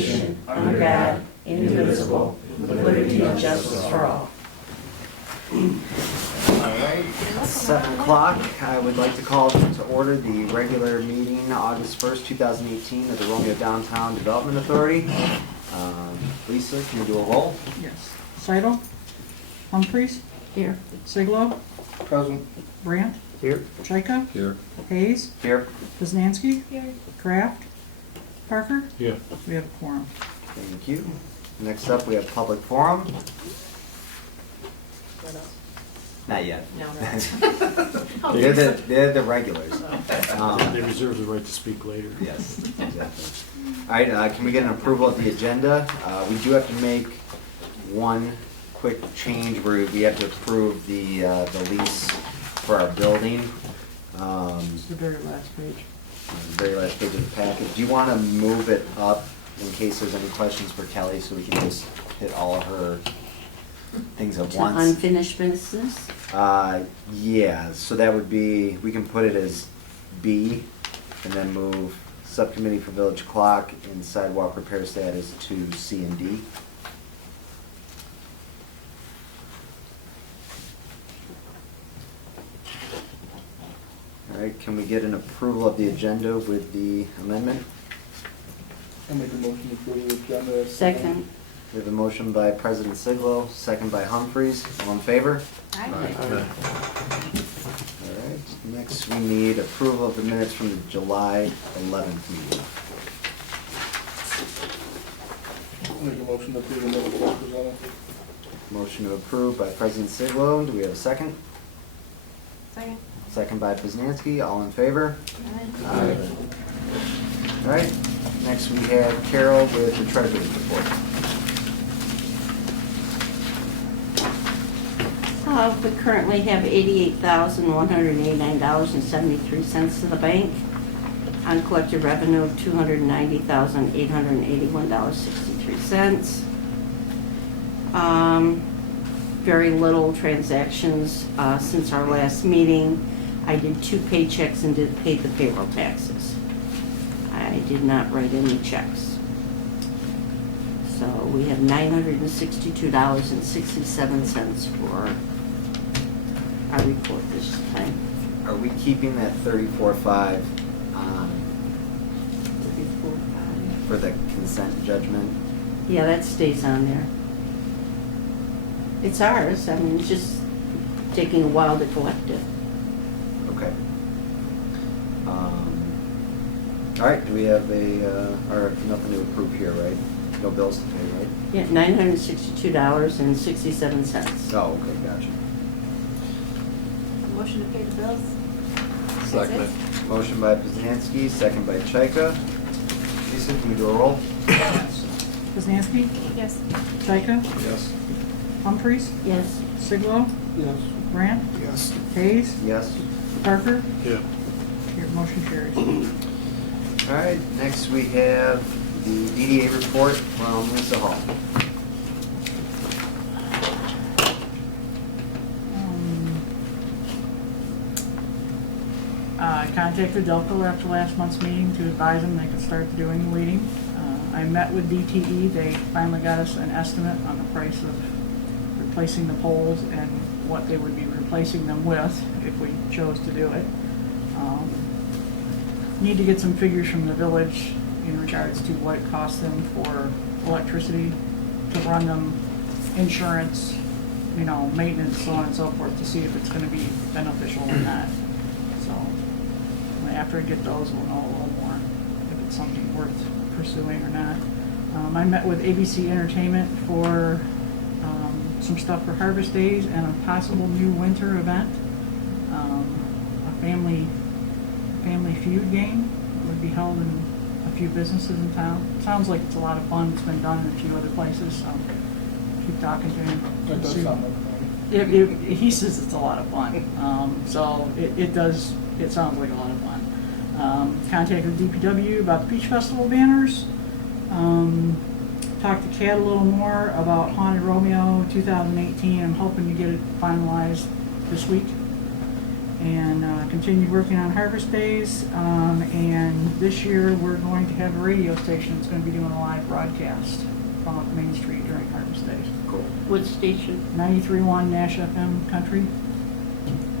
nation, under God, indivisible, with liberty and justice for all. All right, 7 o'clock. I would like to call to order the regular meeting, August 1st, 2018, of the Romeo Downtown Development Authority. Lisa, can you do a roll? Yes. Seidel? Humphreys? Here. Siglo? Present. Brandt? Here. Chaika? Here. Hayes? Here. Poznanski? Here. Kraft? Parker? Yeah. We have a quorum. Thank you. Next up, we have public forum. Not yet. No. They're the regulars. They reserve the right to speak later. Yes, exactly. All right, can we get an approval of the agenda? We do have to make one quick change where we have to approve the lease for our building. It's the very last page. The very last page of the packet. Do you want to move it up in case there's any questions for Kelly so we can just hit all of her things at To once? unfinished business? Yeah, so that would be, we can put it as B and then move subcommittee for village clock and sidewalk repair status to C and D. All right, can we get an approval of the agenda with the amendment? I'll make a motion to approve the agenda. Second. We have a motion by President Siglo, second by Humphreys. All in favor? Aye. All right, next we need approval of the minutes from the July 11th meeting. I'll make a motion to approve the minutes as presented. Motion to approve by President Siglo. Do we have a second? Second. Second by Poznanski. All in favor? Aye. All right, next we have Carol with the treasurer's report. We currently have $88,189.73 to the bank. Uncollected revenue of $290,881.63. Very little transactions since our last meeting. I did 2 paychecks and paid the payroll taxes. I did not write any checks. So we have $962.67 for our report this time. Are we keeping that 34.5 for the consent judgment? Yeah, that stays on there. It's ours, I mean, it's just taking a while to collect it. Okay. All right, do we have or nothing to approve here, right? No bills to pay, right? Yeah, $962.67. Oh, okay, gotcha. Motion to pay the bills? Second. Motion by Poznanski, second by Chaika. Lisa, can we do a roll? Poznanski? Yes. Chaika? Yes. Humphreys? Yes. Siglo? Yes. Brandt? Yes. Hayes? Yes. Parker? Yeah. Your motion carries. All right, next we have the DDA report from Lisa Hall. I contacted Delco after last month's meeting to advise them they could start doing the weeding. I met with DTE. They finally got us an estimate on the price of replacing the poles and what they would be replacing them with if we chose to do it. Need to get some figures from the village in regards to what it costs them for electricity to run them, insurance, maintenance, so on and so forth, to see if it's going to be beneficial or not. So after I get those, we'll know a little more if it's something worth pursuing or not. I met with ABC Entertainment for some stuff for Harvest Days and a possible new winter event, a family feud game that would be held in a few businesses in town. Sounds like it's a lot of fun. It's been done in a few other places, so keep talking to him. That does sound like fun. He says it's a lot of fun. So it does. It sounds like a lot of fun. Contacted DPW about the Beach Festival banners. Talked to Kat a little more about Haunted Romeo 2018. I'm hoping to get it finalized this week. And continued working on harvest days. And this year, we're going to have a radio station that's going to be doing a live broadcast from up Main Street during harvest days. Cool. What station? 93.1 Nash FM Country.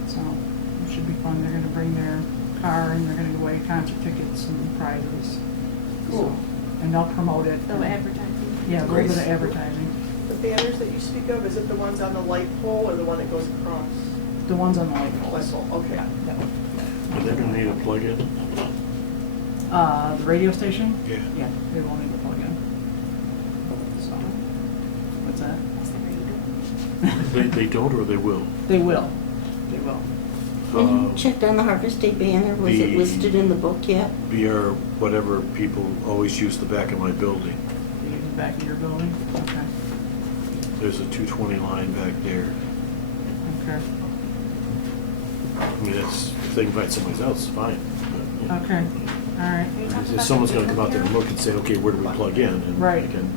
So it should be fun. They're going to bring their car and they're going to give away concert tickets and prizes. Cool. So, and they'll promote it. The advertising. Yeah, a little bit of Grace. advertising. The banners that you speak of, is it the ones on the light pole or the one that goes across? The ones on the light Light poles. pole, okay. Are they gonna need a plug-in? The radio station? Yeah. Yeah, they will need to plug in. So, what's that? That's the radio. They don't, or they will? They will. They will. And you Um, checked on the Harvest Day banner? Was it the- listed in the book yet? BR, whatever, people always use the back of my building. You in the back of your building? Okay. There's a 220 line back there. Okay. I mean, that's, if they can find someplace else, fine. But, you know, Okay. All right. Are you talking If about someone's the gonna come out there and paper look and say, okay, where do we plug in? And Right. they can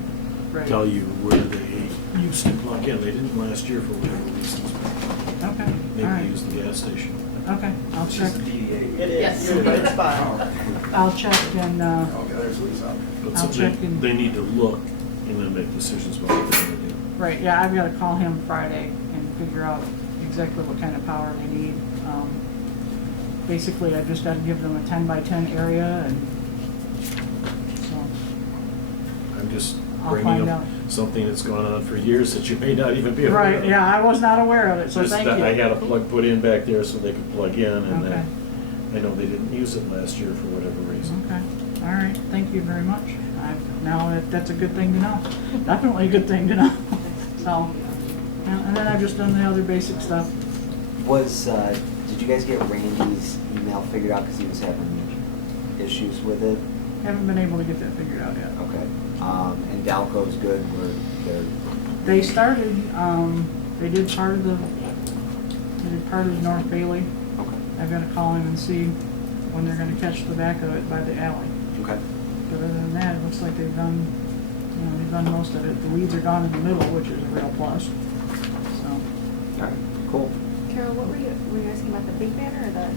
Right. tell you where they used to plug in. They didn't last year for whatever reasons. Okay. All Maybe they right. used the gas station. Okay. I'll check. It is, Yes. you're in a good spot. I'll check and, Okay, there's Lisa. But I'll check in. they need to look and then make decisions about what they're gonna do. right, yeah, I've got to call him Friday and figure out exactly what kind of power they need. Basically, I've just got to give them a 10 by 10 area and so. I'm just I'll bringing find up out. something that's gone on for years that you may not even be aware Right, of. yeah, I was not aware of it, so Just thank that you. I had a plug put in back there so they could plug in, and Okay. I know they didn't use it last year for whatever reason. Okay, all right, thank you very much. That's a good thing to know. Definitely a good thing to know. So, and then I've just done the other basic stuff. Did you guys get Randy's email figured out because he was having issues with it? Haven't been able to get that figured out yet. Okay. And Dalco's good, they're, They started, they did part of the North Bailey. okay, I've got to call in and see when they're gonna catch the back of it by the alley. okay. But other than that, it looks like they've done most of it. The weeds are gone in the middle, which is a real plus. So, All right, cool. Carol, what were you asking about, the big banner or the,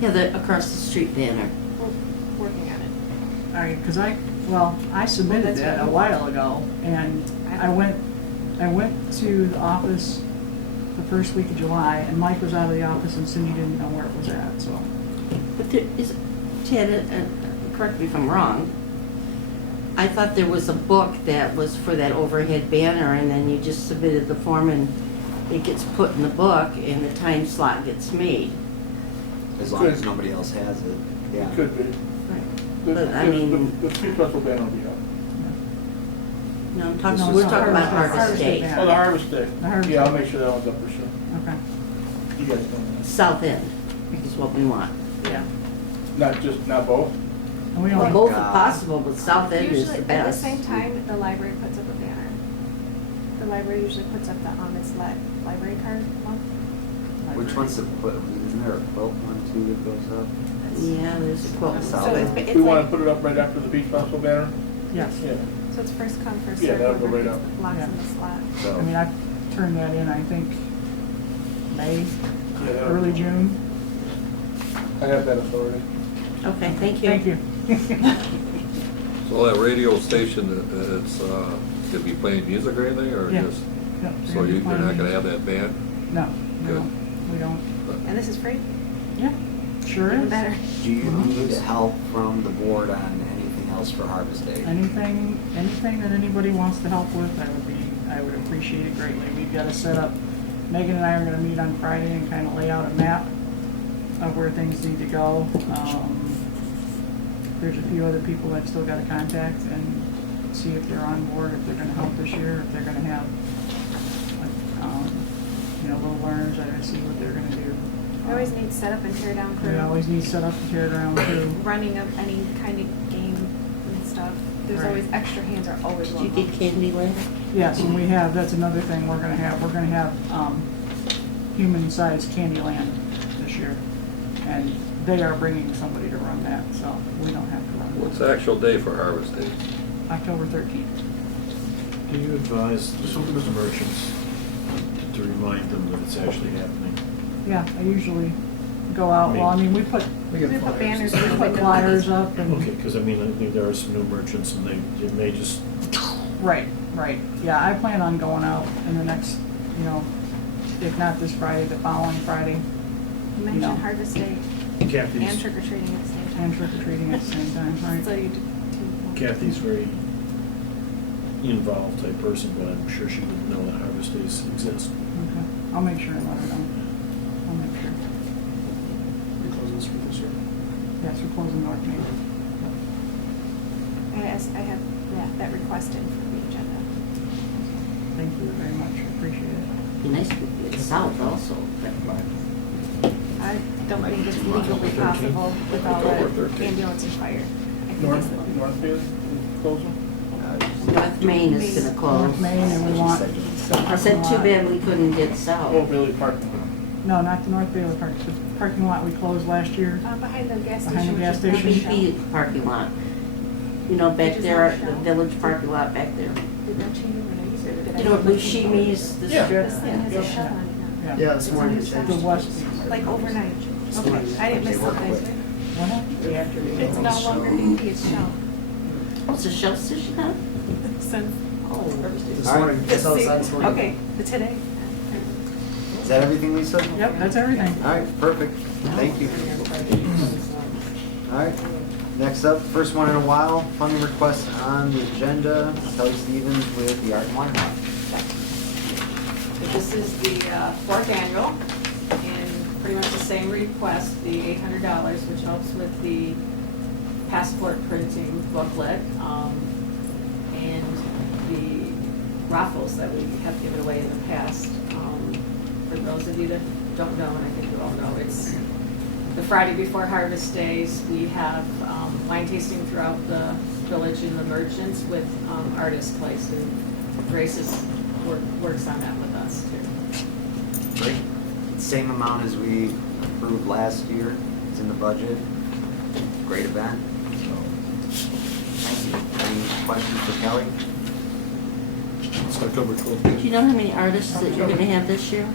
Yeah, the across the street banner. we're working on it? all right, because I submitted That's that a right. while ago, and I went to the office the first week of July, and Mike was out of the office, and Cindy didn't know where it was at, so. But there is, Ted, correct me if I'm wrong, I thought there was a book that was for that overhead banner, and then you just submitted the form and it gets put in the book and the time slot gets made. As long as nobody else has it, yeah. It could be. But, I mean- The street festival banner will be up. No, I'm talking, No, we're it's talking about Harvest Harvest Day Day, banner. Oh, the harvest day. The harvest Yeah, I'll day. make sure that one's up for sure. Okay, You guys know that. South End is what we want. yeah. Not both? And we Well, don't, both if God. possible, but South End is Usually, the at the best. same time, the library puts up a banner. The library usually puts up the library card month. Which one's the quilt? Isn't there a quilt one too that goes up? Yeah, there's a quote. South So End. it's We want like, to put it up right after the beach festival banner? yes. Yeah. so it's first come, first Yeah, served. that'll go whoever right gets up. the Locks Yeah. in the slot. I mean, So, I turned that in, I think, May, Yeah, that'll early go. June. I have that authority. Okay, thank you. Thank you. So that radio station, it's gonna be playing music or anything, or Yeah. just, Yep, so they're you're not planning- gonna have that band? No, Good. no, we don't. And this is free? Yeah, sure Even is. better. do you need help from the board on anything else for Harvest Day? Anything that anybody wants to help with, I would appreciate it greatly. We've got to set up, Megan and I are gonna meet on Friday and kind of lay out a map of where things need to go. There's a few other people I've still got to contact and see if they're on board, if they're gonna help this year, if they're gonna have, like, little learners, I gotta see what they're gonna do. We always need setup and tear down crew. We always need set up and tear down too. Running of any kind of game and stuff. There's Right. always, extra hands are always Did you welcome. get Candyland? Yes, and that's another thing we're gonna have. We're gonna have, human-sized Candyland this year. And they are bringing somebody to run that, so we don't have to run What's it. the actual day for Harvest Day? October 13th. Do you advise the merchants to remind them that it's actually happening? Yeah, I usually go out, well, I mean, we put We put banners. we put flyers up and. Okay, because I mean, I think there are some new merchants and they may just, Right, right. Yeah, I plan on going out in the next, you know, if not this Friday, the following Friday, You know. mentioned Harvest Day and Kathy's, trick or treating at the same time. and trick or treating at the same time, So right? you do two. Kathy's very involved type person, but I'm sure she would know that Harvest Days exist. Okay. I'll make sure and let her know. I'll make sure. Because this week, sir. Yes, we're closing North Main. I have that request in for the agenda. Thank you very much, I appreciate it. Be nice if we get south also. I don't Might think be it's too much. legally possible with all October the 13th. ambulance and fire. I think North, it's the- North Bailey, closing? North Main is gonna close. North Main, and we want. I said too bad we couldn't get Oh, south. Bailey parking lot. No, not the North Bailey Park, the parking lot we closed last year. Behind the gas Behind station. the gas which is station? not Shell. BP parking lot. You know, back Which is there, not the Shell. village parking lot back there. Did that change overnight? Or did I- You know, Buscemi's, the Yeah. strip. This thing has a shell on it now. Yeah, this morning it It's a new changed. The west. Like overnight. Okay, I didn't miss They work something. quick. What happened? It's no longer BP, it's Shell. Oh, it's a Shell station now? Since, Oh. This All right. morning, I saw the sign this morning. okay, the today. Is that everything, Lisa? Yep, that's everything. All right, perfect. Thank you. All right, next up, first one in a while, funding request on the agenda. Kelly Stevens with the Art and Wine Walk. This is the fourth annual, and pretty much the same request, the $800, which helps with the passport printing booklet, and the raffles that we have given away in the past. For those of you that don't know, and I think you all know, it's the Friday before Harvest Days. We have wine tasting throughout the village and the merchants with artist place, and Grace works on that with us too. Great. Same amount as we approved last year. It's in the budget. Great event. So, thank you. Any questions for Kelly? It's October 12th. Do you know how many artists that you're gonna have this year?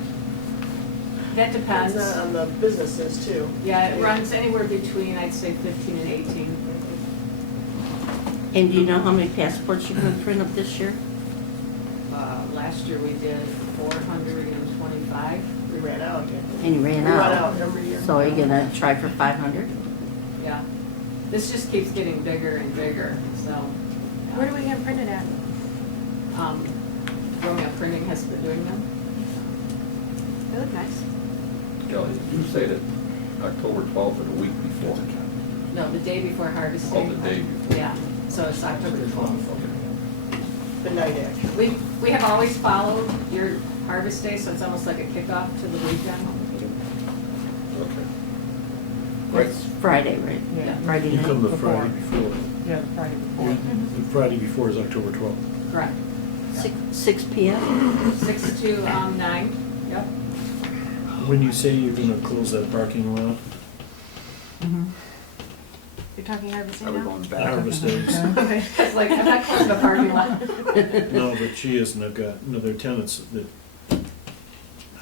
That depends. Depends on the businesses too. Yeah, it runs anywhere between, I'd say, 15 and 18. And do you know how many passports you're gonna print up this year? Last year we did 425. We ran out. And you ran We run out. out every year. So are you gonna try for 500? Yeah. This just keeps getting bigger and bigger, so. Where do we have printed at? Romeo Printing has been doing them. They look nice. Kelly, did you say that October 12th or the week before? No, the day before Harvest Day. Oh, the day before. Yeah, so it's October 12th. Okay. The night actually. We have always followed your Harvest Day, so it's almost like a kickoff to the weekend. Okay. Great. It's Friday, right? Yeah. Friday You come night. the Friday before. Yeah, the Friday before. The Friday before is October 12th. Correct. 6 PM? 6 to 9, yep. When you say you're gonna close that parking lot, Mhm. You're talking Harvest Day Are we now? going back? Harvest Days. Okay. It's like, I'm not closing the parking lot. No, but she isn't. I've got other tenants that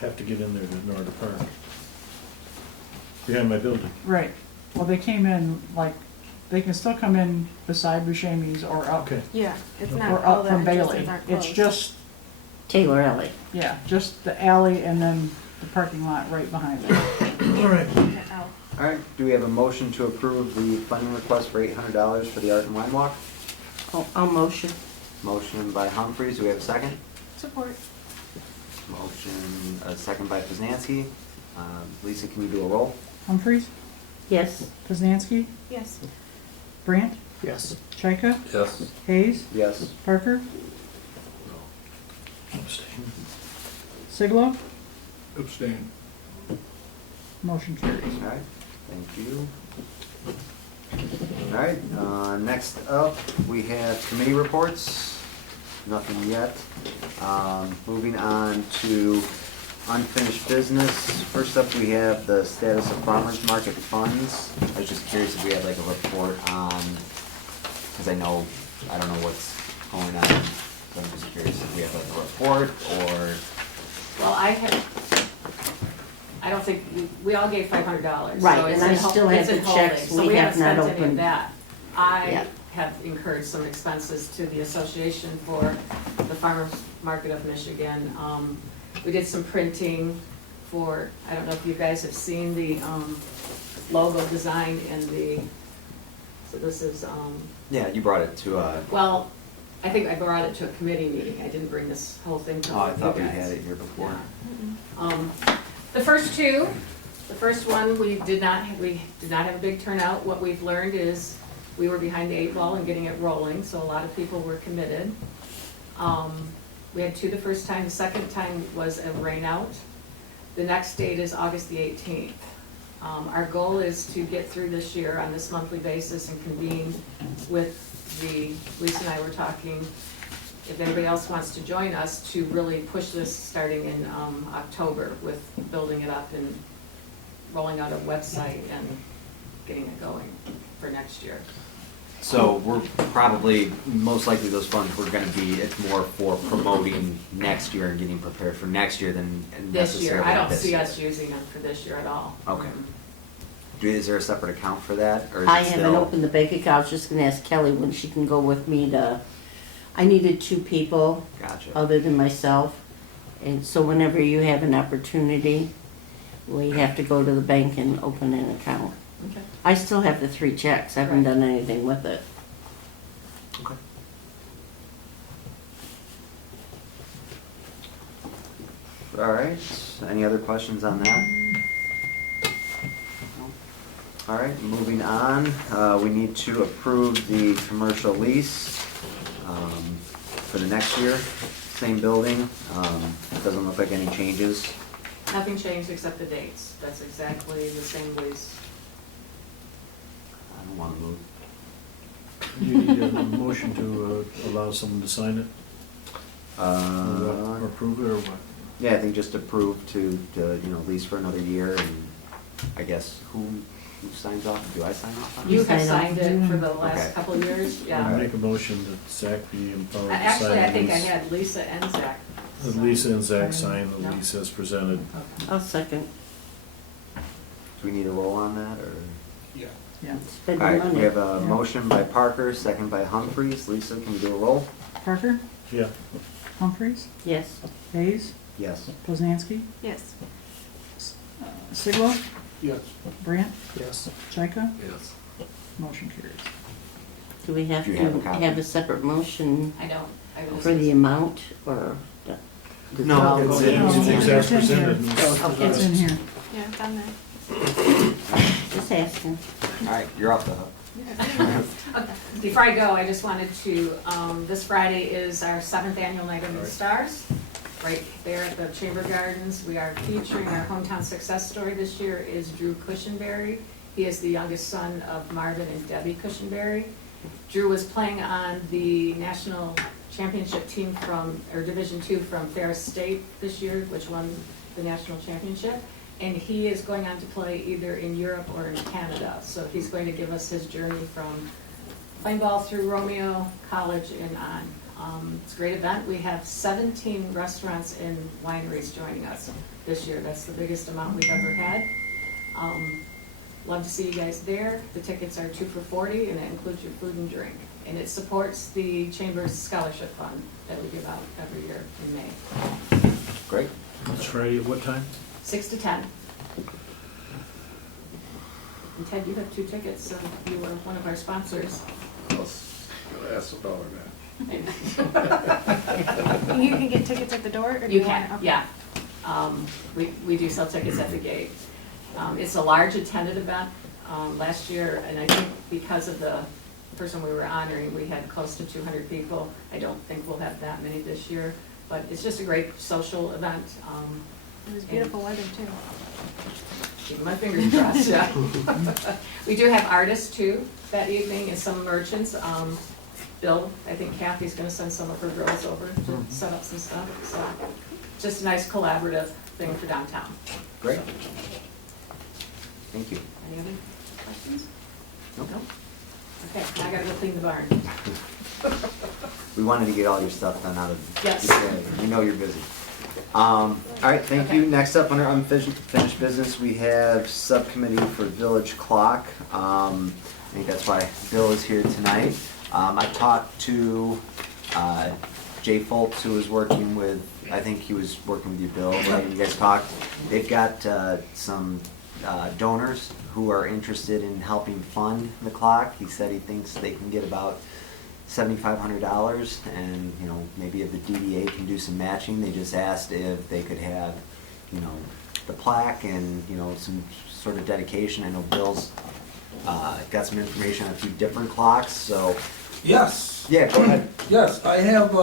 have to get in there in order to park. Behind my building. Right. Well, they came in, like, they can still come in beside Buscemi's or up, Okay. Yeah, it's or not, all up the from Bailey. entrances aren't It's closed. just, Taylor Alley. yeah, just the alley and then the parking lot right behind it. All right. Oh, All right, do we have a motion to approve the funding request for $800 for the Art and Wine Walk? I'll motion. Motion by Humphries, do we have a second? support. Motion, a second by Poznanski. Lisa, can you do a roll? Humphries, Yes. Poznanski, Yes. Brandt, Yes. Chyka, Yes. Hayes, Yes. Parker, Abstain. Siglo. Abstain. Motion carries. All right, thank you. All right, next up, we have committee reports. Nothing yet. Moving on to unfinished business. First up, we have the status of farmers market funds. I was just curious if we had like a report on, because I don't know what's going on. So I'm just curious if we have like a report or, Well, I don't think, we all gave $500. Right, so it's and I in ho- still have it's in the checks. holding, so We have haven't not spent any of opened. that. I Yeah. have incurred some expenses to the association for the Farmers Market of Michigan. We did some printing for, I don't know if you guys have seen the logo design and so this is, Yeah, you brought it to, well, I think I brought it to a committee meeting. I didn't bring this whole thing to oh, I thought you we guys. had it here before. The first two, the first one, we did not have a big turnout. What we've learned is we were behind the 8 ball and getting it rolling, so a lot of people were committed. We had 2 the first time, the second time was a rain out. The next date is August the 18th. Our goal is to get through this year on this monthly basis and convene with Lisa and I were talking, if anybody else wants to join us, to really push this starting in October with building it up and rolling out a website and getting it going for next year. So we're probably, most likely those funds were gonna be, it's more for promoting next year and getting prepared for next year than This year, necessarily I don't this see year. us using them for this year at all. Okay. Is there a separate account for that, or is I it haven't still? opened the bank account. I was just gonna ask Kelly when she can go with me to, I needed 2 people Gotcha. other than myself. And so whenever you have an opportunity, we have to go to the bank and open an account. Okay. I still have the 3 checks. I haven't Right. done anything with it. Okay. All right, any other questions on that? All right, moving on, we need to approve the commercial lease for the next year, same building. Doesn't look like any changes. Nothing changed except the dates. That's exactly the same lease. I don't wanna move. You need a motion to allow someone to sign it, or approve it, or what? Yeah, I think just approve to, lease for another year, and I guess who signs off? Do I sign off on it? You have sign off. signed it for the Okay. last couple of years, I yeah. make a motion that Zach be empowered to sign Actually, I the think I lease. had Lisa and Zach. That Lisa and Zach sign the No. lease as presented. I'll second. Do we need a roll on that, or? Yeah. Yeah. Spend All the right, we money. have a Yeah. motion by Parker, second by Humphries. Lisa, can you do a roll? Parker, Yeah. Humphries, Yes. Hayes, Yes. Poznanski, Yes. Siglo, Yes. Brandt, Yes. Chaika, Yes. motion carries. Do we have Do you to have a copy? have a separate motion I don't. I was- for the amount, or? does No, it all it's go in- in? It's it's as in presented. Okay. It's in here. Yeah, it's on there. Just asking. All right, you're off the hook. Okay. Before I go, I just wanted to, this Friday is our 7th annual Night of the Stars. Right there at the Chamber Gardens. We are featuring our hometown success story this year is Drew Cushenberry. He is the youngest son of Marvin and Debbie Cushenberry. Drew was playing on the national championship team or Division II from Ferris State this year, which won the national championship. And he is going on to play either in Europe or in Canada. So he's going to give us his journey from playing ball through Romeo, college, and on. It's a great event. We have 17 restaurants and wineries joining us this year. That's the biggest amount we've ever had. Love to see you guys there. The tickets are 2 for $40, and it includes your food and drink. And it supports the Chamber's Scholarship Fund that we give out every year in May. Great. It's Friday at what time? 6 to 10. And Ted, you have 2 tickets, so you were one of our sponsors. I was gonna ask about that. You can get tickets at the door, or do You you want? can, okay. yeah. We do sell tickets at the gate. It's a large attended event. Last year, and I think because of the person we were honoring, we had close to 200 people. I don't think we'll have that many this year, but it's just a great social event. It was beautiful weather too. Keeping my fingers crossed, yeah. We do have artists too that evening and some merchants. Bill, I think Kathy's gonna send some of her girls over to set up some stuff, so just a nice collaborative thing for downtown. Great. Thank you. Any other questions? Nope. No? Okay, now I gotta go clean the barn. We wanted to get all your stuff done out of. Yes. We know you're busy. All right, thank you. Next up, under unfinished business, we have subcommittee for village clock. I think that's why Bill is here tonight. I talked to Jay Foltz, who was working with, I think he was working with you, Bill, right? You guys talked. They've got some donors who are interested in helping fund the clock. He said he thinks they can get about $7,500, and maybe if the DDA can do some matching. They just asked if they could have the plaque and some sort of dedication. I know Bill's got some information on a few different clocks, so Yes. yeah, go ahead. Yes, I have,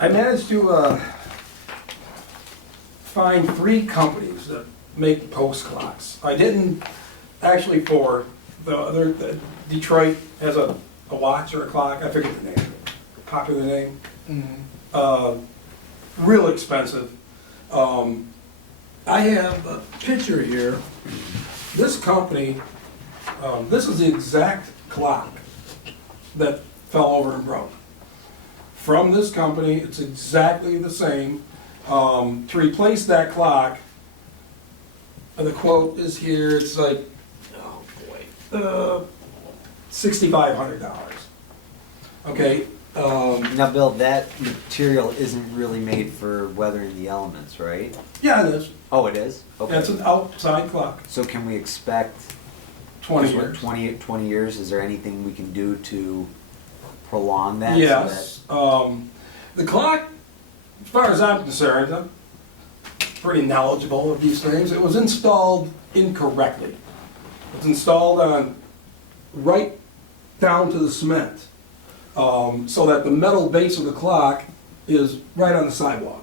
I managed to find 3 companies that make post clocks. I didn't actually for the other, Detroit has a watch or a clock, I forget the name, popular name. Real expensive. I have a picture here. This company, this is the exact clock that fell over and broke. From this company, it's exactly the same. To replace that clock, the quote is here, it's like, oh boy, $6,500. Okay. Now, Bill, that material isn't really made for weathering the elements, right? Yeah, it is. Oh, it is? Okay. That's an outside clock. So can we expect 20 'cause we're years. 20 years, is there anything we can do to prolong that? so Yes. The clock, as far as I'm concerned, I'm pretty knowledgeable of these things. It was installed incorrectly. It's installed on right down to the cement, so that the metal base of the clock is right on the sidewalk.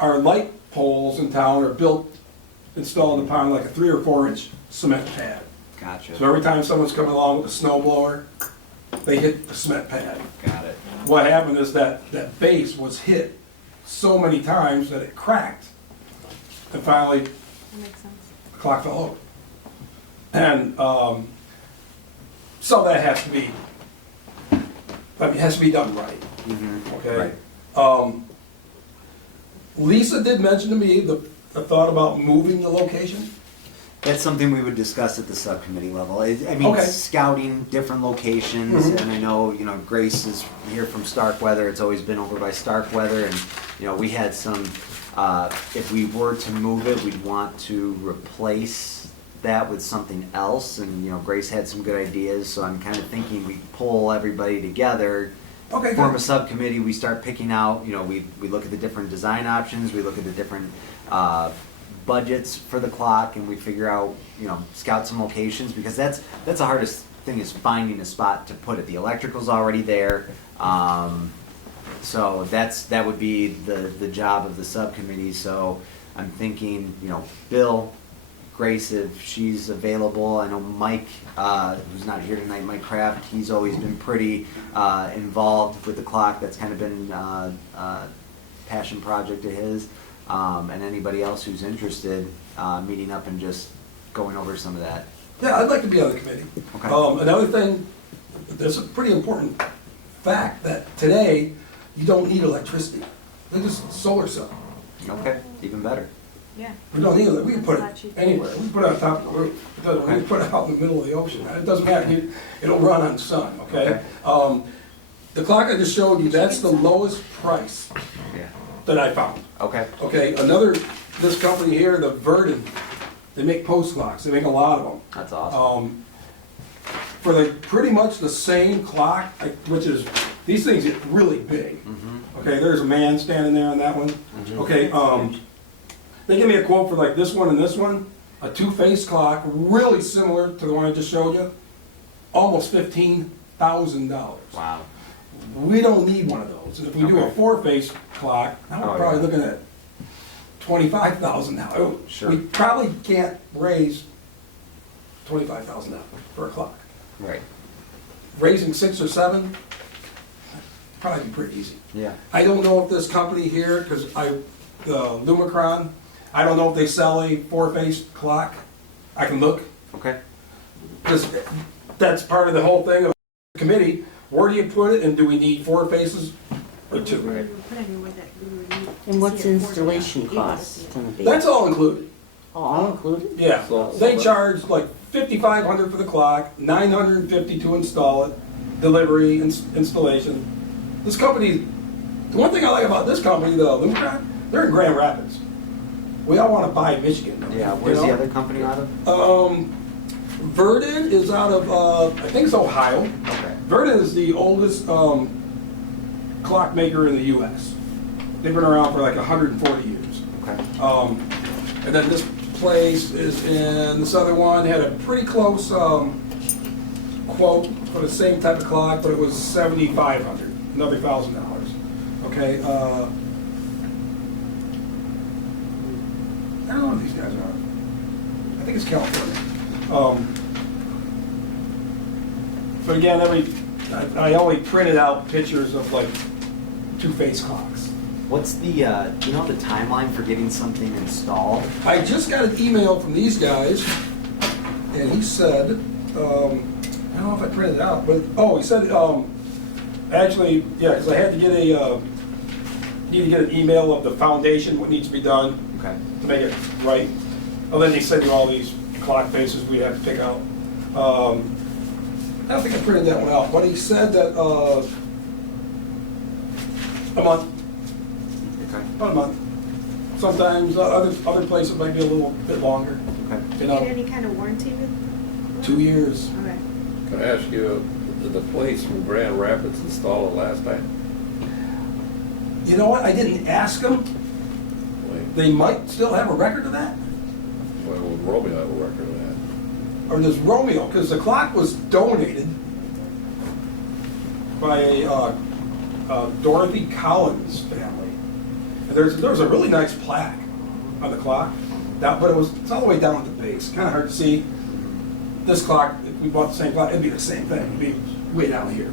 Our light poles in town are installed upon like a 3 or 4 inch cement pad. Gotcha. So every time someone's coming along with a snow blower, they hit the cement pad. Got it. What happened is that base was hit so many times that it cracked. And finally, That makes sense. the clock fell over. And so that has to be, it has to be done right, Mm-hmm. okay? Right. Lisa did mention to me the thought about moving the location. That's something we would discuss at the subcommittee level. I mean, Okay. scouting different locations, Mhm. and I know, Grace is here from Starkweather. It's always been over by Starkweather, and, we had some, if we were to move it, we'd want to replace that with something else, and, Grace had some good ideas, so I'm kind of thinking we pull everybody together, Okay, form a good. subcommittee, we start picking out, we look at the different design options, we look at the different budgets for the clock, and we figure out, scout some locations, because that's the hardest thing, is finding a spot to put it. The electrical's already there, so that would be the job of the subcommittee. So I'm thinking, Bill, Grace, if she's available. I know Mike, who's not here tonight, Mike Kraft, he's always been pretty involved with the clock. That's kind of been a passion project of his. And anybody else who's interested, meeting up and just going over some of that. Yeah, I'd like to be on the committee. Okay. Another thing, there's a pretty important fact that today, you don't need electricity. Look at this solar cell. Okay, even better. Yeah. We don't need it, we can put It's a lot it cheaper. anywhere, we can put it on top of the roof, we can put it out in the middle of the ocean, it doesn't matter, it'll run on sun, okay? The clock I just showed you, that's the lowest price Yeah. that I found. Okay. Okay, this company here, the Verdon, they make post clocks, they make a lot of them. That's awesome. For pretty much the same clock, which is, these things get really big. Mm-hmm. Okay, there's a man standing there on that one. Mhm. Okay, they give me a quote for like this one and this one, a 2-face clock, really similar to the one I just showed you, almost $15,000. Wow. We don't need one of those. And if we do a Okay. 4-face clock, now Oh, we're probably yeah. looking at $25,000. Sure. We probably can't raise $25,000 for a clock. Right. Raising 6 or 7, probably be pretty easy. Yeah. I don't know if this company here, because Lumicron, I don't know if they sell a 4-face clock. I can look, Okay. because that's part of the whole thing of the committee. Where do you put it, and do we need 4 faces or two. We would put anywhere that we would need to And what's see it for the installation able to costs see it. gonna be? That's all included. All included? Yeah, So- they charge like $5,500 for the clock, $950 to install it, delivery, installation. This company, the one thing I like about this company, though, they're in Grand Rapids. We all want to buy Michigan. Though, Yeah, where's you the know? other company out of? Verdin is out of, I think it's Ohio. Okay. Verdin is the oldest clock maker in the U.S. They've been around for like 140 years. Okay. And then this place is in, this other one had a pretty close quote for the same type of clock, but it was $7,500, another $1,000. Okay. I don't know what these guys are. I think it's California. But again, I only printed out pictures of like two-face clocks. What's the, do you know the timeline for getting something installed? I just got an email from these guys, and he said, I don't know if I printed it out, but, he said, actually, yeah, because I had to get need to get an email of the foundation, what needs to be done Okay. to make it right. And then he sent you all these clock faces we have to pick out. I don't think I printed that one out, but he said that, a month. Okay. About a month. Sometimes other places might be a little bit longer. Okay. You Do you know, get any kind of warranty with? 2 years. Okay. Can I ask you, did the place from Grand Rapids install it last time? You know what? I didn't ask them. Wait, They might still have a record of that. well, would Romeo have a record of that? Or does Romeo? Because the clock was donated by a Dorothy Collins family. And there's a really nice plaque on the clock. But it's all the way down at the base. Kind of hard to see. This clock, if we bought the same clock, it'd be the same thing. It'd be way down here.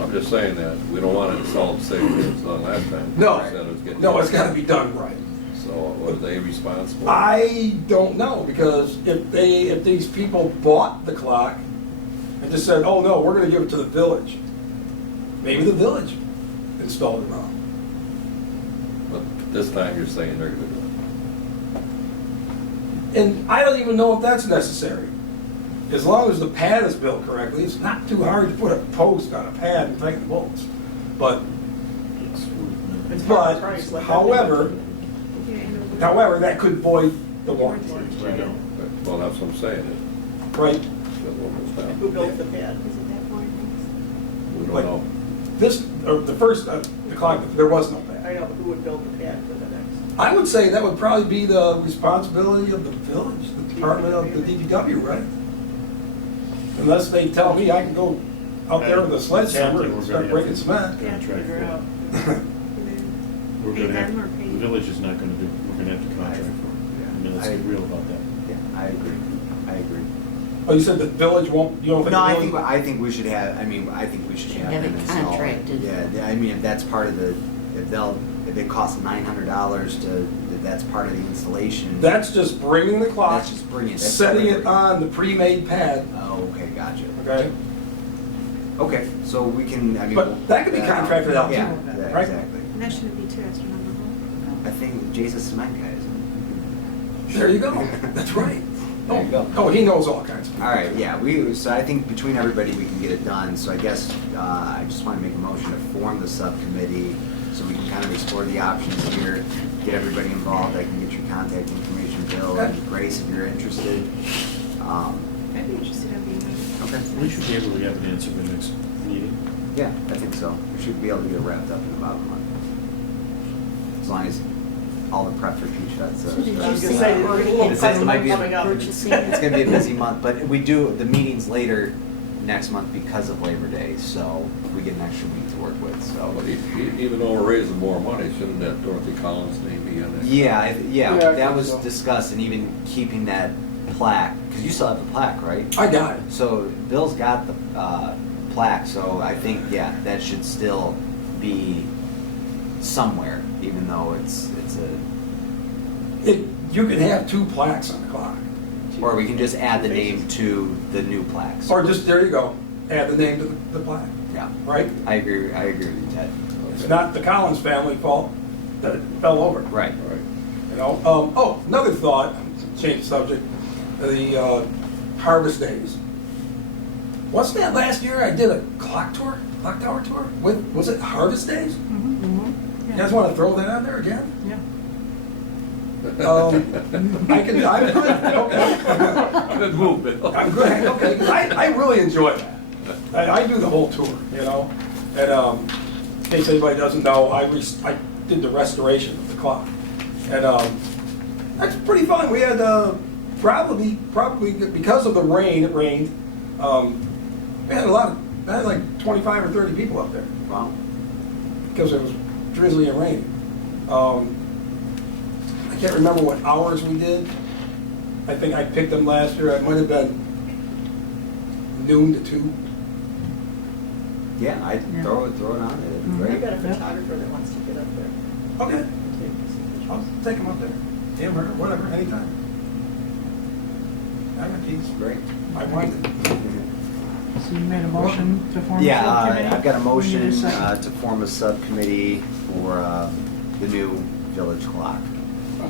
I'm just saying that we don't want to install it the same way it was done last time. No, Instead of getting- no, it's got to be done right. So are they responsible? I don't know, because if these people bought the clock and just said, oh no, we're gonna give it to the village, maybe the village installed it wrong. But this time you're saying they're gonna do it. And I don't even know if that's necessary. As long as the pad is built correctly, it's not too hard to put a post on a pad and tighten the bolts. But, It's part of the price, like however, Yeah, and it would- that could void the warranty, Well, that's what I'm saying. right? It almost down. Who built the pad? Is it that warranty? We don't Like- know. This, or the first, the clock, there was no pad. I know, but who would build the pad for the next? I would say that would probably be the responsibility of the village, the department of the DPW, right? Unless they tell me I can go out there with a sledgehammer and start breaking cement. Yeah, Contract Figure for out. it. We're Pay gonna them have, or pay- the village is not gonna do, we're gonna have to contract for it. I mean, let's get real about that. Yeah, I agree. I agree. Oh, you said the village won't, you don't think No, the I village? think we should have, I think we should have Have them it install. contracted. Yeah, I mean, if that's part of the, if it costs $900 if that's part of the installation. That's just bringing the clock, That's just bringing it. That's setting it delivery. on the pre-made pad, Oh, okay, gotcha. okay? Okay, so we can, I mean. But that could be contracted out too, Yeah, right? exactly. And that shouldn't be too astronomical. I think Jay's a cement guy, isn't There you go, that's right. There you go. Oh, he knows all kinds of he? All right, yeah, so I think between everybody, we can get it done. So I guess, I just want to make a motion to form the subcommittee so we can kind of explore the options here, get everybody involved. I can get your contact information, Bill, and Grace, if you're interested. I'd be interested in being on it. Okay. We should be able to have an answer for the next meeting. Yeah, I think so. We should be able to get it wrapped up in about a month. As long as all the prep for Peach So did you I was gonna say say, we're we're a gonna little get It might be a- coming up. purchasing? It's gonna be a busy month, but we do, the meeting's later next month because of Labor Day, so we get an extra week to work with, so. But even though we're raising more money, shouldn't that Dorothy Collins name be on that? Yeah, Yeah, I that think was so. discussed, and even keeping that plaque, because you still have the plaque, right? I got it. So Bill's got the plaque, so I think, yeah, that should still be somewhere, even though it's You can have two plaques on the clock. or we can just add the name to the new plaques. Or just, there you go, add the name to the plaque, Yeah, right? I agree with you, Ted. It's not the Collins family fault that it fell over. Right. You know, oh, another thought, change the subject, the harvest days. Wasn't that last year I did a clock tower tour? Was it harvest days? You guys want to throw that out there again? Yeah. I'm good, okay. Good move, Bill. I'm good, okay, 'cause I really enjoy that. I do the whole tour, you know? And in case anybody doesn't know, I did the restoration of the clock. And that's pretty fun. We had probably because of the rain, it rained. We had I had like 25 or 30 people up there Wow. because it was drizzly and rainy. I can't remember what hours we did. I think I picked them last year. It might have been noon to 2. Yeah, I'd Yeah. throw it on. It'd be I've great. got a photographer that wants to get up there. Okay, Take some pictures. I'll take them up there. Him, her, whatever, anytime. I got keys. Great. I want it. So you made a motion to form a Yeah, subcommittee? I've got a We need motion second. to form a subcommittee for the new village clock. All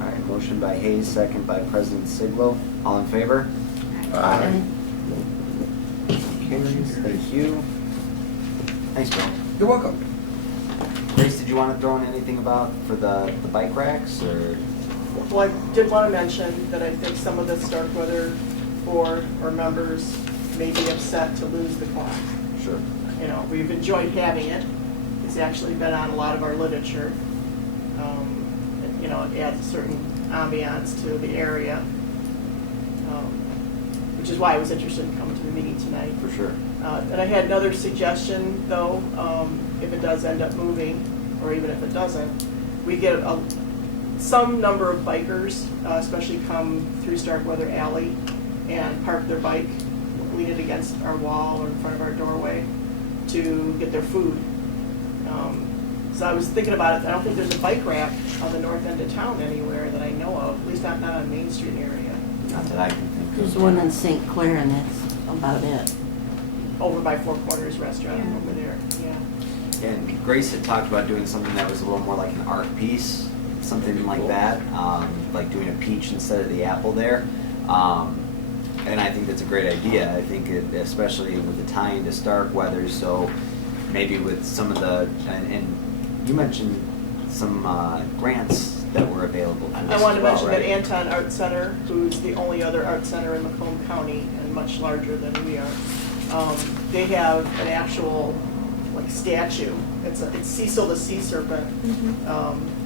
right, motion by Hayes, second by President Siglo. All in favor? Aye. Carries. Thank you. Thanks, Bill. You're welcome. Grace, did you want to throw in anything about for the bike racks or? Well, I did want to mention that I think some of the Starkweather board or members may be upset to lose the clock. Sure. You know, we've enjoyed having it. It's actually been on a lot of our literature. You know, it adds a certain ambiance to the area, which is why I was interested in coming to the meeting tonight. For sure. And I had another suggestion, though, if it does end up moving, or even if it doesn't, we get some number of bikers, especially come through Starkweather Alley and park their bike, lean it against our wall or in front of our doorway to get their food. So I was thinking about it. I don't think there's a bike rack on the north end of town anywhere that I know of, at least not on Main Street area. Not that I can think of. There's one in St. Clair, and that's about it. Over by Four Corners Restaurant over there, yeah. And Grace had talked about doing something that was a little more like an art piece, something like that, like doing a peach instead of the apple there. And I think that's a great idea. I think especially with the tie into Starkweather, so maybe with some of the, and you mentioned some grants that were available for this I wanted to as well, mention right? that Anton Art Center, who's the only other art center in Macomb County and much larger than we are, they have an actual like statue. It's Cecil the Sea Serpent.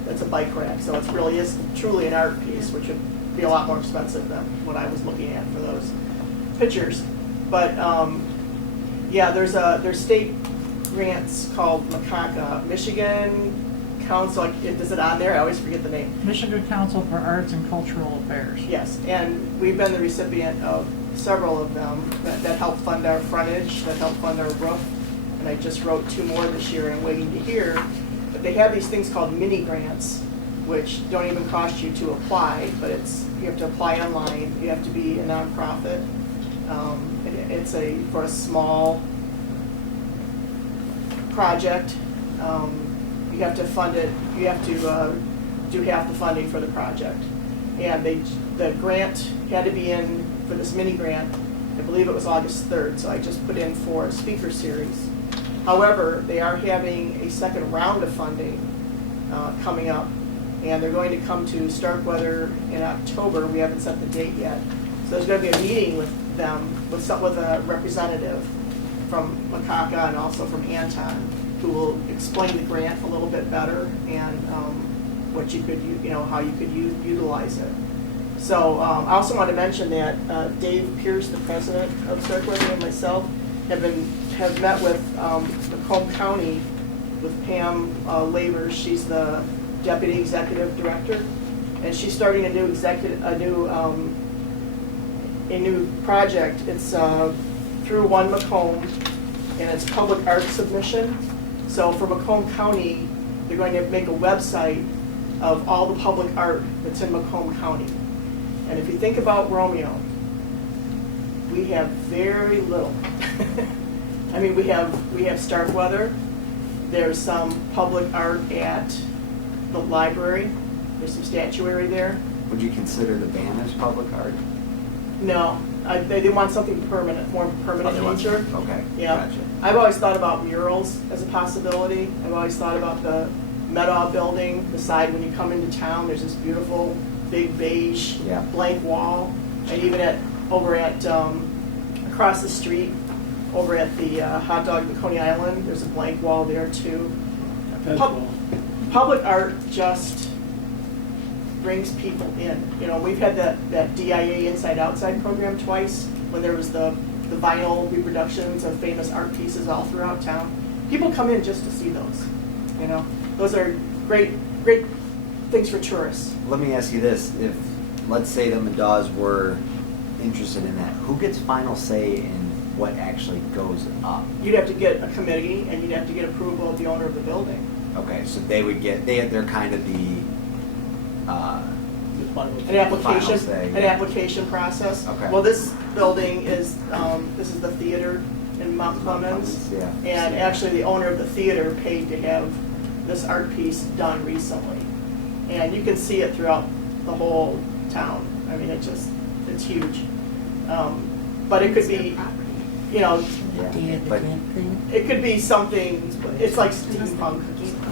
It's a bike rack, so it really is truly an art piece, which would be a lot more expensive than what I was looking at for those pictures. But yeah, there's state grants called Macaca, Michigan Council. Is it on there? I always forget the name. Michigan Council for Arts and Cultural Affairs. Yes, and we've been the recipient of several of them that help fund our frontage, that help fund our roof. And I just wrote 2 more this year and I'm waiting to hear. But they have these things called mini grants, which don't even cost you to apply, but you have to apply online. You have to be a nonprofit. It's for a small project. You have to fund it. You have to do half the funding for the project. And the grant had to be in for this mini grant. I believe it was August 3rd, so I just put in for a speaker series. However, they are having a second round of funding coming up, and they're going to come to Starkweather in October. We haven't set the date yet. So there's going to be a meeting with them, with a representative from Macaca and also from Anton, who will explain the grant a little bit better and what you could, how you could utilize it. So I also want to mention that Dave Pierce, the president of Starkweather, and myself have met with Macomb County with Pam Lavers. She's the deputy executive director, and she's starting a new project. It's through One Macomb, and it's public art submission. So for Macomb County, they're going to make a website of all the public art that's in Macomb County. And if you think about Romeo, we have very little. I mean, we have Starkweather, There's some public art at the library. There's some statuary there. Would you consider the banners public art? No, they want something permanent, more permanent Oh, they want- nature. Okay, Yeah. gotcha. I've always thought about murals as a possibility. I've always thought about the Meadow building, the side when you come into town, there's this beautiful big beige Yeah. blank wall. And even over at, across the street, over at the hot dog in Coney Island, there's a blank wall there too. Public art just brings people in. You know, we've had that DIA inside-outside program twice, when there was the vinyl reproductions of famous art pieces all throughout town. People come in just to see those, you know. Those are great things for tourists. Let me ask you this, if, let's say the Maddaws were interested in that, who gets final say in what actually goes up? You'd have to get a committee, and you'd have to get approval of the owner of the building. Okay, so they would get, they're kind of the, An application, say, an yeah. application process. Okay. Well, this building is, this is the theater in Mount Clemens. Yeah. And actually, the owner of the theater paid to have this art piece done recently. And you can see it throughout the whole town. I mean, it's huge. But it could be, you know, Yeah, but it could be something, it's like steampunk,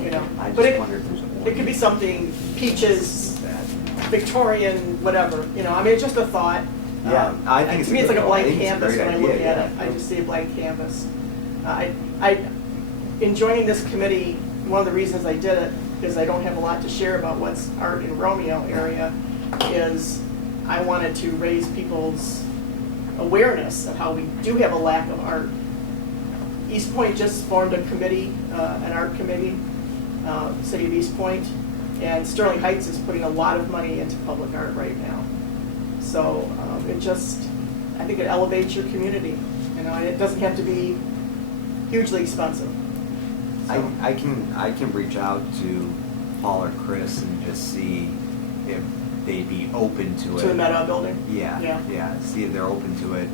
you know. I But just wonder if there's a it could be something peaches, Victorian, whatever, you know, I mean, it's just a thought. Yeah, I think it's To me, a it's like a good- I blank think it's a canvas great when I look idea, at it, yeah. I just see a blank canvas. In joining this committee, one of the reasons I did it, because I don't have a lot to share about what's art in Romeo area, is I wanted to raise people's awareness of how we do have a lack of art. East Point just formed a committee, an art committee, City of East Point, and Sterling Heights is putting a lot of money into public art right now. So I think it elevates your community, you know, and it doesn't have to be hugely expensive. So, I can reach out to Paul or Chris and just see if they'd be open to it. to the Meadow building. Yeah, see if they're open to it.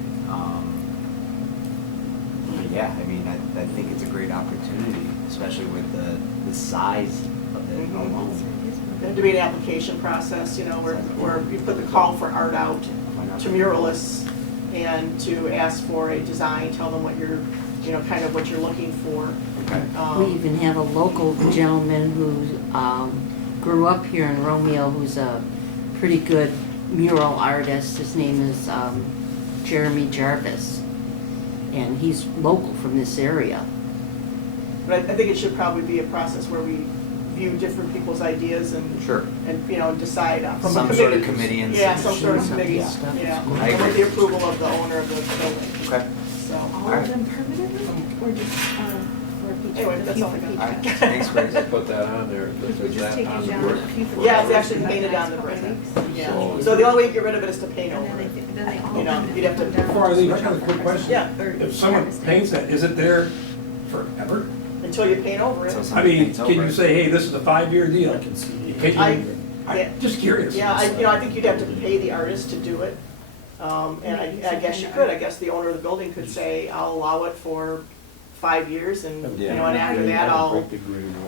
Yeah, I mean, I think it's a great opportunity, especially with the size of it Mhm. alone. There had to be an application process, you know, where you put the call for art out to muralists and to ask for a design, tell them what you're, you know, kind of what you're looking for. Okay. We even have a local gentleman who grew up here in Romeo, who's a pretty good mural artist. His name is Jeremy Jarvis, and he's local from this area. But I think it should probably be a process where we view different people's ideas and, Sure. you know, decide from a Some committee. sort of committee and Yeah, some sort of Some committee, stuff. yeah, I and with agree. the approval of the owner of the building, Okay. so. All Alright. of them permanently, or just for peach? Anyway, a that's few all I for got. peach? All right. Thanks, Grace. Put that on there, Because we're is just that taking on the down brick? a few for. Yeah, it's peach actually for the painted next on the brick. couple weeks. Yeah, So- so the only way to get rid of it is to paint And over then it. then they all. You know, come you'd have to- down. Before I leave, I got a quick question. Yeah. If someone paints it, is it there forever? Until you paint over it. So I somebody mean, paints can over you it. say, hey, this is a 5-year deal? I can see. Can you- Yeah. I'm just curious. Yeah, I think you'd have to pay the artist to do it. And I guess you could, I guess the owner of the building could say, I'll allow it for 5 years and, you know, and after that,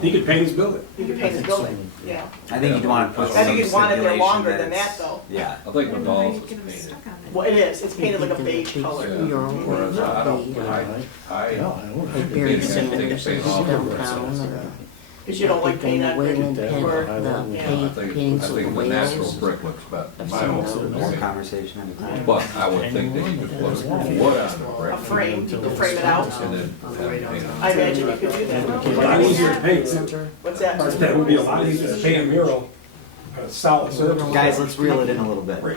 He could paint his building. you can paint his building, yeah. I think you'd want to put I some think you'd want it there stipulation longer than it's- that, though. Yeah. I think And McDonald's then is get them painted. stuck on it. Well, it is, it's painted like a beige color. Mural. Whereas I don't, I, Yeah, I don't They know. bury Painting, I some think it's painted all over. downtown. Because you don't like paint on brick. Wayland paint, or- the yeah. I paint, think, paintings I of think the the natural whales. brick looks better. I've My seen own those. More opinion. conversation at a time. But I would think they should just put wood on the brick. A frame, you can frame it out. And then have it painted. I imagine you could do A lot that. easier to paint. What's that? That would be a lot easier to paint a mural, a solid surface. Guys, let's reel it in a little bit. Right.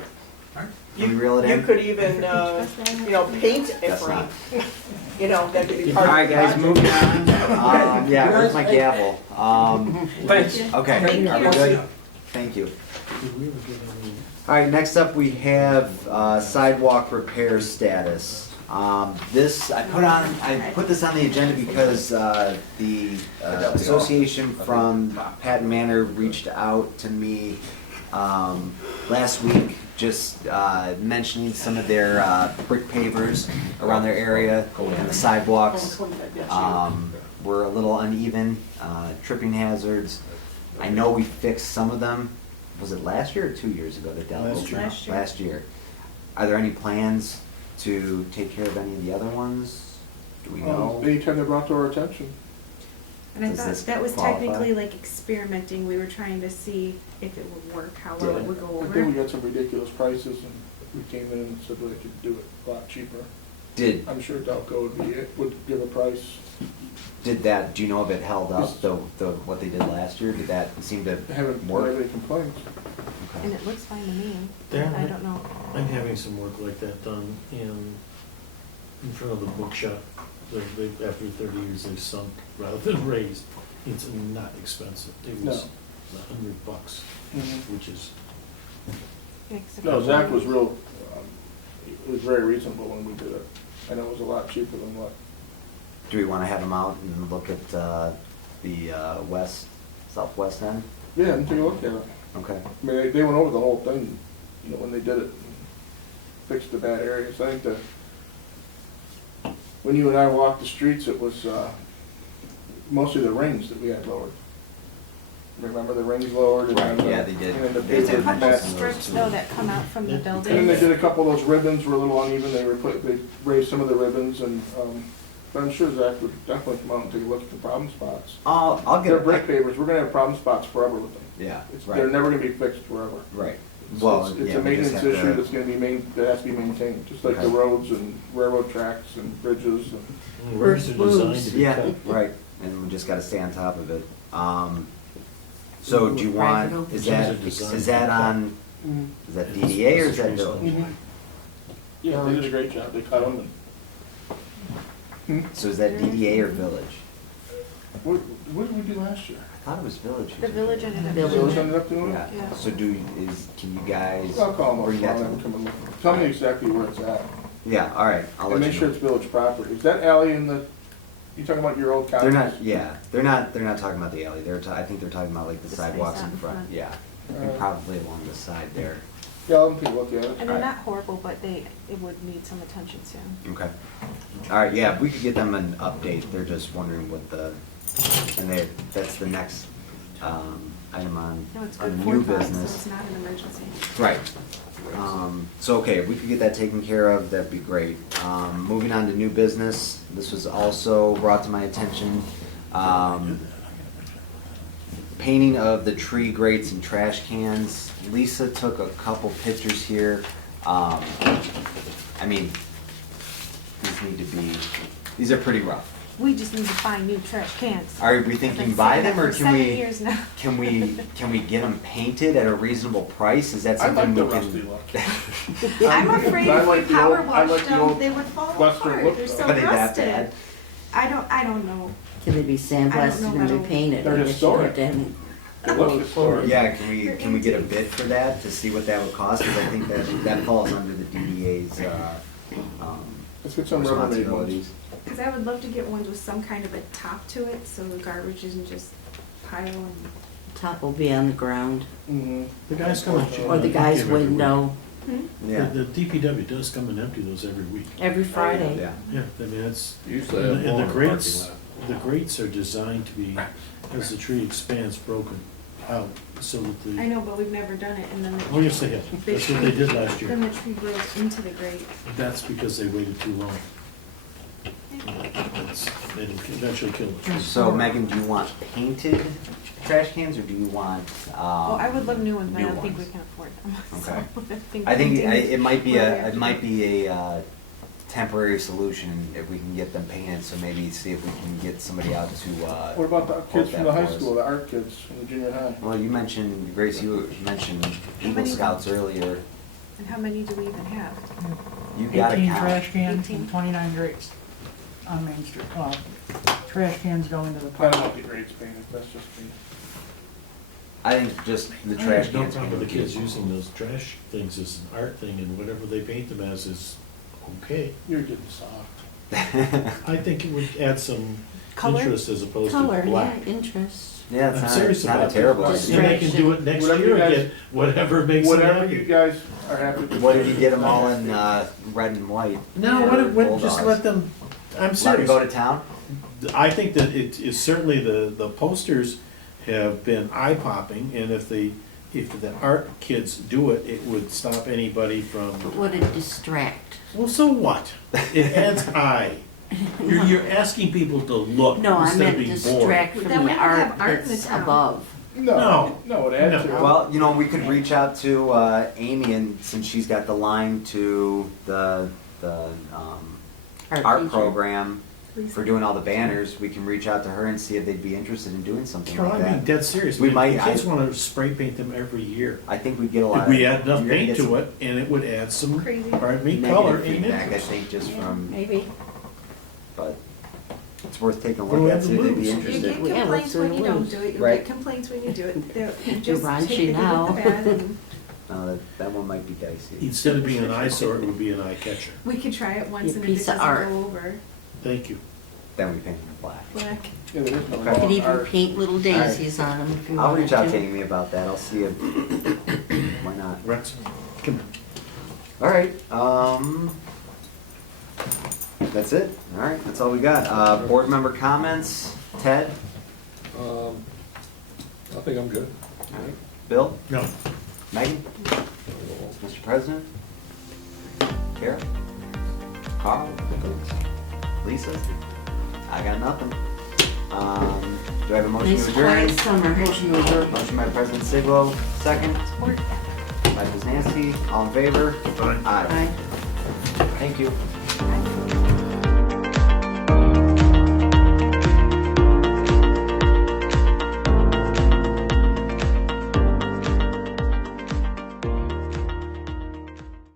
Can we reel it You in? could even, you know, paint a Guess frame. not. You know, that could be All part of right, the guys, project. moving on. Yeah, where's my gavel? Thanks. Okay, are we good? Thank you. All right, next up we have sidewalk repair status. This, I put this on the agenda because the association from Patton Manor reached out to me last week, just mentioning some of their brick pavers around their area and the sidewalks. were a little uneven, tripping hazards. I know we fixed some of them. Was it last year or 2 years ago that Del? Last year. Last year. Last year. Are there any plans to take care of any of the other ones? Do we know? Anytime they're brought to our attention. And I Does thought this that was qualify? technically like experimenting. We were trying to see if it would work, how well it would go I think we over. got some ridiculous prices and we came in and said we could do it a lot cheaper. Did I'm sure Delco would give a price. that? Do you know if it held up the what they did last year? Did that seem to I haven't work? heard any complaints. Okay. And it looks fine to me. Yeah. I don't know. I'm having some work like that done in front of the bookshop. After 30 years, they've sunk rather than raised. It's not expensive. It was $100, which is, Yeah, 'cause if No, it Zach was- was real, it was very reasonable when we did it. I know it was a lot cheaper than what. Do we want to have them out and look at the southwest end? Yeah, and take a look at it. Okay. I mean, they went over the whole thing, you know, when they did it, and fixed the bad areas. I think that when you and I walked the streets, it was mostly the rings that we had lowered. Remember the rings lowered? And Right, then yeah, they did. And then the There's a big couple bad- strips though that come out from the Yeah. And then building. they did a couple of those ribbons were a little uneven. They raised some of the ribbons, and but I'm sure Zach would definitely come out and take a look at the problem spots. I'll They're get brick pavers. We're gonna have problem spots forever with them. Yeah, They're right, never gonna be fixed forever. right. It's- Well, it's yeah, a we just maintenance have issue to- that's gonna be that has to be maintained, just like the Okay. roads and railroad tracks and bridges. And roads are designed to be Yeah, cut. right, and we just gotta stay on top of it. So do you want, is that on, is that DDA or is that village? Yeah, they did a great job. They cut them. So is that DDA or village? What did we do last year? I thought it was village. The village ended up. The Village. village ended up doing it? Yeah, Yeah. so can you guys I'll call them bring up, that have them to? come and look. Tell me exactly where it's at. Yeah, all right, I'll And let make you sure know. it's village property. Is that alley in the, you talking about your old They're cottage? not, yeah, they're not talking about the alley, I think they're talking about like the The space sidewalks out in in front, front. yeah. And probably along the side there. Yeah, I'll take a look at it. And they're Alright. not horrible, but it would need some attention soon. Okay. All right, yeah, if we could get them an update, they're just wondering what that's the next item on No, it's on good new forethought, so business. it's not an emergency. Right. So, okay, if we could get that taken care of, that'd be great. Moving on to new business, this was also brought to my attention. Painting of the tree grates and trash cans. Lisa took a couple pictures here. I mean, these are pretty rough. We just need to find new trash cans. Are we I've been thinking buy saying them that or for can 7 we, years now. can we get them painted at a reasonable price? Is that I like something the we rusty can? look. I'm afraid I if like we the old- power I like washed the them, old they would fall Western apart. look, They're though. so Are they that rusted. bad? I don't know. Can they be sandblasted know and how to- repainted? They're I guess you historic. have to have them- It looks historic. Yeah, They're can we get a empty. bid for that to see what that would cost? Because I think that falls under the DDA's Let's get some Rubbermaid ones. responsibilities. Because I would love to get ones with some kind of a top to it, so the garbage isn't just pile and. Top will be on the ground, Mhm. The guys come and. or the guy's every week. window, Yeah, The DPW does come and empty those every week. every Friday. yeah. Yeah, I mean, it's, Usually have and one the in the grates, parking lot. the grates are designed to be, as the tree expands, broken out, so that I the, know, but we've never done it, and then oh, yes, they have. That's what they did last then year. the tree grows into the grate. That's because they waited too long. They eventually killed the tree. So Megan, do you want painted trash cans or do you want? Well, I would love new ones, but I new don't think we ones? can afford them. Okay. So I think painting it might be where we a, have it to might go. be a temporary solution if we can get them painted, so maybe see if we can get somebody out to, What about the kids from the that high for us. school, the art kids from the junior high? Well, you mentioned, Grace, you mentioned Eagle many- Scouts earlier. And how many do we even have? You gotta 18 count. trash cans 18. and 29 grates on Main Street. Trash cans go into the I park. don't want the grades painted, that's just me. I think just the I trash have no cans. problem with the kids would be using those trash things as an art thing, and whatever they paint them as is okay. You're getting soft. I think it would add some Color? interest as opposed Color, to yeah, black. interest. Yeah, I'm it's not, serious it's not a about terrible that. idea. And they can do it next Whatever year you and guys- get whatever makes them Whatever happy. you guys are happy with. What if you get them all in red and white? No, Or just bulldogs? let them, I'm Let them serious. go to town? I think that it is certainly the posters have been eye-popping, and if the art kids do it, it would stop anybody from, But would it distract? well, so what? It adds eye. You're asking people to look No, I instead of meant being distract bored. from Then we the don't have art art in the that's town. above. No. No, it adds to No. it. Well, you know, we could reach out to Amy, and since she's got the line to the art teacher. program for doing all the banners, we can reach out to her and see if they'd be interested in doing something Carol, like I'm being that. dead serious. We The might- kids want to spray paint them every year. I think we'd get a lot. If we add enough you're gonna paint get to some it, and it would add some, Crazy. pardon me, color negative and feedback, I interest. think, just Yeah, from, Maybe. but it's worth taking a What do look we at, have see to if they'd be lose? You interested. get Yeah, complaints what's when there you to don't lose? do it, you'll Right. get complaints when you do it. They'll You're just raunchy take the good now. with the bad, and No, that one might be dicey. Instead of being an eyesore, it would be an eye catcher. we could try it once, Your and if it piece of doesn't art. go over, Thank you. Then we paint it black. black. Yeah, there is no Okay. You could law. even Art. paint little daisies on them if you I'll wanted reach out to to. Amy about that, I'll see if, why not? Rex, come All right, that's it. All right, that's all we got. Board member comments. Ted? I think I'm good. All right. Bill? No. Megan? Mr. President? Kara? Carl? Lisa? I got nothing. Do I have a motion Nice to adjourn? quiet summer. Motion to adjourn. Motion by President Siglo, second. Support. By Ms. Nancy, all in favor? Aye. Aye. Aye. Thank you. Bye.